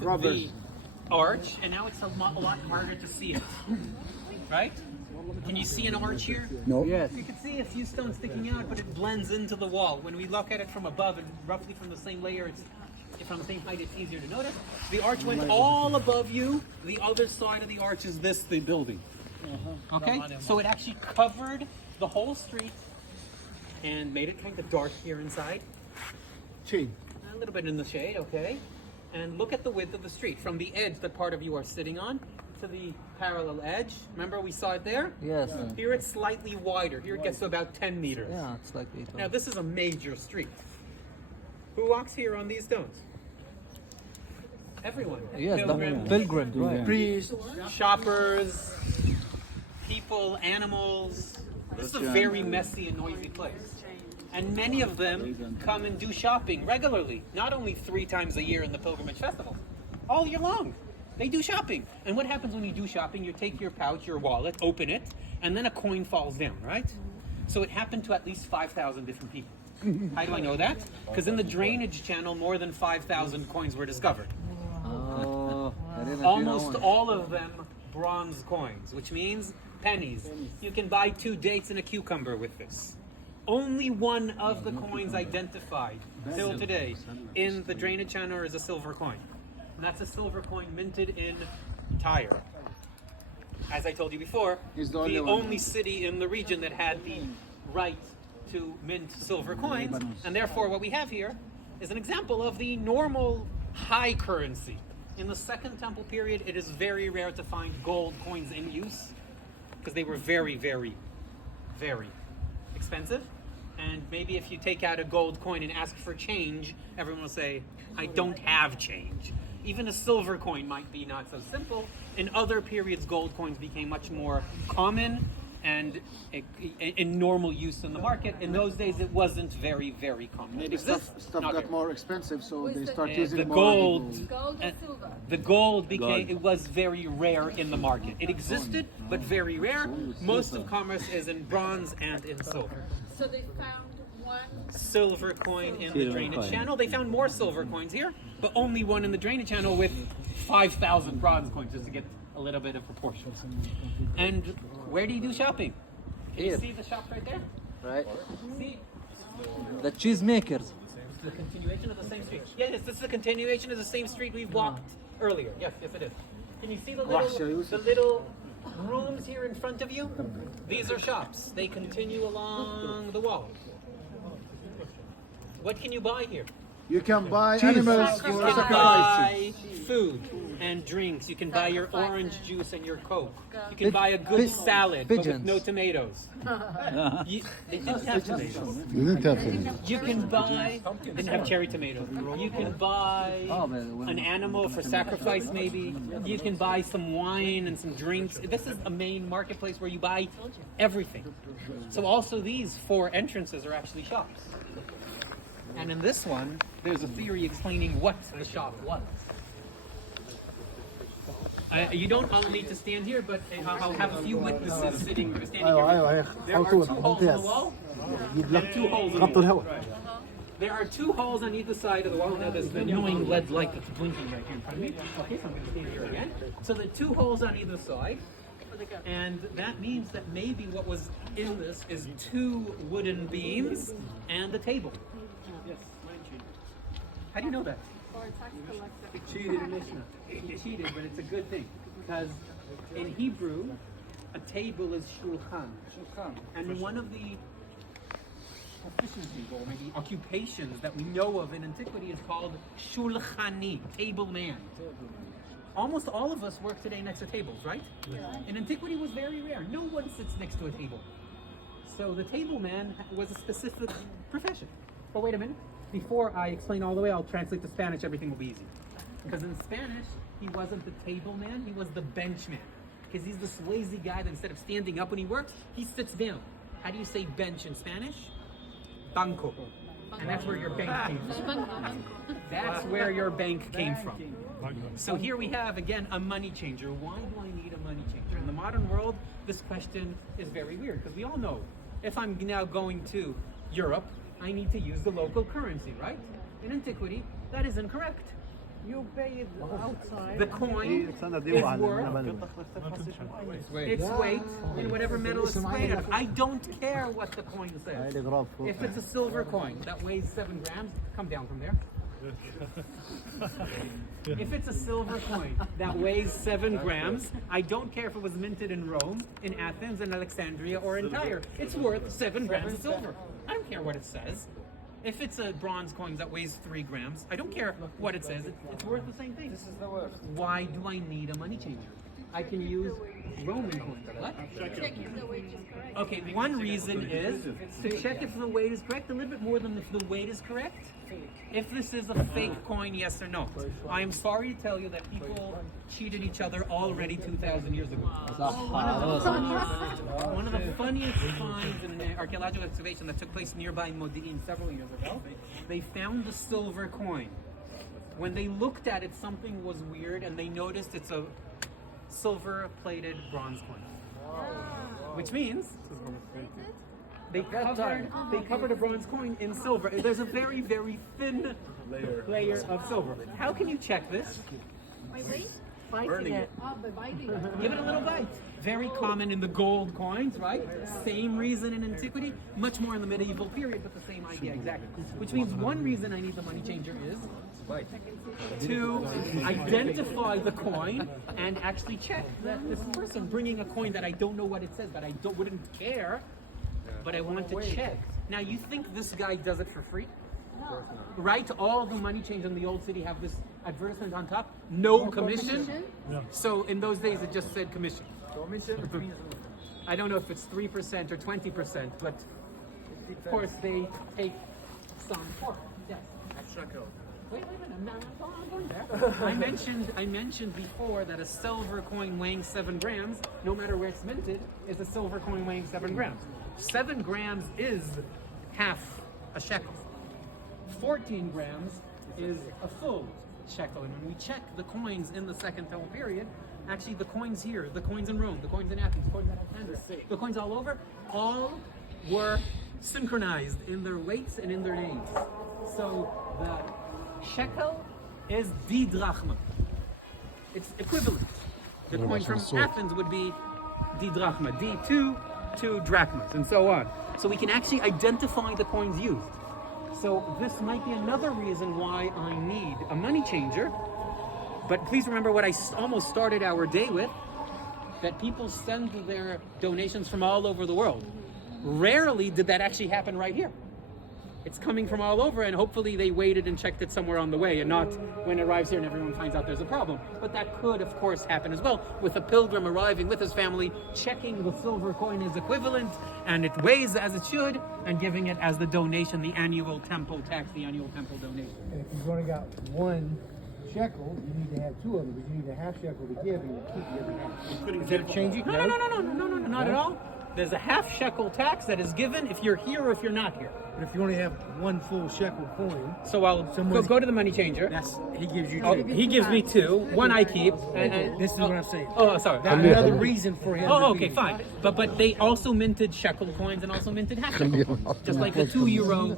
the arch, and now it's a lot harder to see it. Right? Can you see an arch here? No. Yes. You can see a few stones sticking out, but it blends into the wall. When we look at it from above and roughly from the same layer, it's from the same height, it's easier to notice. The arch went all above you. The other side of the arch is the building. Okay? So it actually covered the whole street and made it kind of dark here inside. Shade. A little bit in the shade, okay? And look at the width of the street from the edge that part of you are sitting on to the parallel edge. Remember we saw it there? Yes. Here it's slightly wider. Here it gets to about 10 meters. Yeah, it's like 8. Now this is a major street. Who walks here on these stones? Everyone. Yes, Pilgrims, pilgrims, right. Priests. shoppers, people, animals. This is a very messy and noisy place. And many of them come and do shopping regularly, not only 3 times a year in the Pilgrimage Festival, all year long. They do shopping. And what happens when you do shopping? You take your pouch, your wallet, open it, and then a coin falls down, right? So it happened to at least 5,000 different people. How do I know that? Because in the drainage channel, more than 5,000 coins were discovered. Oh, Almost all of them bronze coins, which means pennies. You can buy 2 dates and a cucumber with this. Only one of the coins identified till today in the drainage channel is a silver coin. And that's a silver coin minted in Tyre. As I told you before, the only city in the region that had the right to mint silver coins, and therefore what we have here is an example of the normal high currency. In the Second Temple period, it is very rare to find gold coins in use because they were very, very, very expensive. And maybe if you take out a gold coin and ask for change, everyone will say, I don't have change. Even a silver coin might be not so simple. In other periods, gold coins became much more common and in normal use in the market. In those days, it wasn't very, very common. Maybe stuff got more expensive, so they start using the more gold. Gold or silver? The gold became, it was very rare in the market. It existed, but very rare. Most of commerce is in bronze and in silver. So they found one Silver coin in the drainage channel. They found more silver coins here, but only one in the drainage channel with 5,000 bronze coins, just to get a little bit of proportion. And where do you do shopping? Can you Here. see the shop right there? Right. See? The cheesemakers. It's the continuation of the same street. Yes, this is the continuation of the same street we've walked earlier. Yes, it is. Can you see the little rooms here in front of you? These are shops. They continue along the wall. What can you buy here? You can buy animals for You can sacrifice. buy food and drinks. You can buy your orange juice and your Coke. You can buy a good salad, but with pigeons. no tomatoes. They didn't have tomatoes. You didn't have to. You can buy, didn't have cherry tomatoes. You can buy an animal for sacrifice maybe. You can buy some wine and some drinks. This is a main marketplace where you buy everything. So also these 4 entrances are actually shops. And in this one, there's a theory explaining what the shop was. You don't all need to stand here, but I'll have a few witnesses standing here. There are 2 holes in the wall and 2 holes in the wall. There are 2 holes on either side of the wall. Now there's the annoying LED light that's blinking right here in front of me. Okay, so I'm going to stand here again. So the 2 holes on either side. And that means that maybe what was in this is 2 wooden beams and a table. Yes, mind cheating. How do you know that? or a tax collector. It cheated in Mishnah. It cheated, but it's a good thing. Because in Hebrew, a table is shulchan. And one of the proficiencies or maybe occupations that we know of in antiquity is called shulchani, table man. Almost all of us work today next to tables, right? In antiquity it was very rare. No one sits next to a table. So the table man was a specific profession. But wait a minute. Before I explain all the way, I'll translate to Spanish. Everything will be easy. Because in Spanish, he wasn't the table man, he was the bench man. Because he's this lazy guy that instead of standing up when he works, he sits down. How do you say bench in Spanish? Banco. And that's where your bank came from. That's where your bank came from. So here we have, again, a money changer. Why do I need a money changer? In the modern world, this question is very weird, because we all know, if I'm now going to Europe, I need to use the local currency, right? In antiquity, that is incorrect. You pay it outside. The coin is worth its weight in whatever metal it's made of. I don't care what the coin says. If it's a silver coin that weighs 7 grams, come down from there. If it's a silver coin that weighs 7 grams, I don't care if it was minted in Rome, in Athens, in Alexandria, or in Tyre. It's worth 7 grams of silver. I don't care what it says. If it's a bronze coin that weighs 3 grams, I don't care what it says. It's worth the same thing. Why do I need a money changer? I can use Roman coins. What? Check if the weight is correct. Okay, one reason is to check if the weight is correct, a little bit more than if the weight is correct. If this is a fake coin, yes or no. I am sorry to tell you that people cheated each other already 2,000 years ago. One of the funniest finds in an archaeological excavation that took place nearby Modi'in several years ago, they found a silver coin. When they looked at it, something was weird, and they noticed it's a silver-plated bronze coin. Which means they covered a bronze coin in silver. There's a very, very thin layer of silver. How can you check this? My weight? Burning it. Oh, by biting it. Give it a little bite. Very common in the gold coins, right? Same reason in antiquity, much more in the medieval period, but the same idea exactly. Which means one reason I need the money changer is to identify the coin and actually check that this person bringing a coin that I don't know what it says, but I wouldn't care, but I want to check. Now you think this guy does it for free? Right? All the money changers in the old city have this advertisement on top. No commission. So in those days it just said commission. I don't know if it's 3% or 20%, but of course they take some for it. Yes. Wait a minute, I'm not going there. I mentioned before that a silver coin weighing 7 grams, no matter where it's minted, is a silver coin weighing 7 grams. 7 grams is half a shekel. 14 grams is a full shekel. And when we check the coins in the Second Temple period, actually the coins here, the coins in Rome, the coins in Athens, the coins in Alexandria, the coins all over, all were synchronized in their weights and in their names. So the shekel is di drachma. It's equivalent. The coin from Athens would be di drachma, two drachmas, and so on. So we can actually identify the coins used. So this might be another reason why I need a money changer. But please remember what I almost started our day with, that people send their donations from all over the world. Rarely did that actually happen right here. It's coming from all over, and hopefully they waited and checked it somewhere on the way, and not when it arrives here and everyone finds out there's a problem. But that could, of course, happen as well, with a pilgrim arriving with his family, checking the silver coin is equivalent, and it weighs as it should, and giving it as the donation, the annual temple tax, the annual temple donation. And if you've only got 1 shekel, you need to have 2 of them, because you need a half shekel to give and you keep the other half. Is that changing? No, not at all. There's a half shekel tax that is given if you're here or if you're not here. But if you only have 1 full shekel coin, So I'll go to the money changer. he gives you 2. Oh, he gives me 2. 1 I keep. This is what I'm saying. Oh, sorry. That's another reason for him. Oh, to okay, be- fine. But they also minted shekel coins and also minted half shekel coins, just like the €2